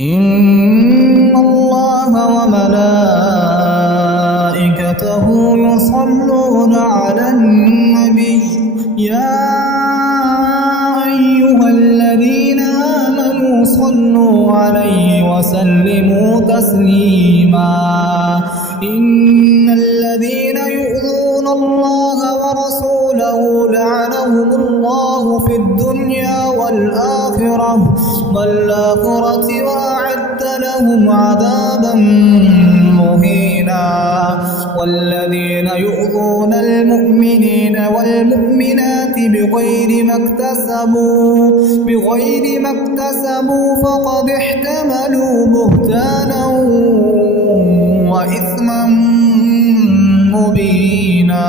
إن الله وملائكته يصلون على النبي يا أيها الذين آمنوا صلوا عليه وسلموا تسليما إن الذين يؤذون الله ورسوله لعنهم الله في الدنيا والآخرة وأعد لهم عذابا مهينا والذين يؤذون المؤمنين والمؤمنات بغير ما اكتسبوا فقد احتملوا بهتانا وإثما مبينا.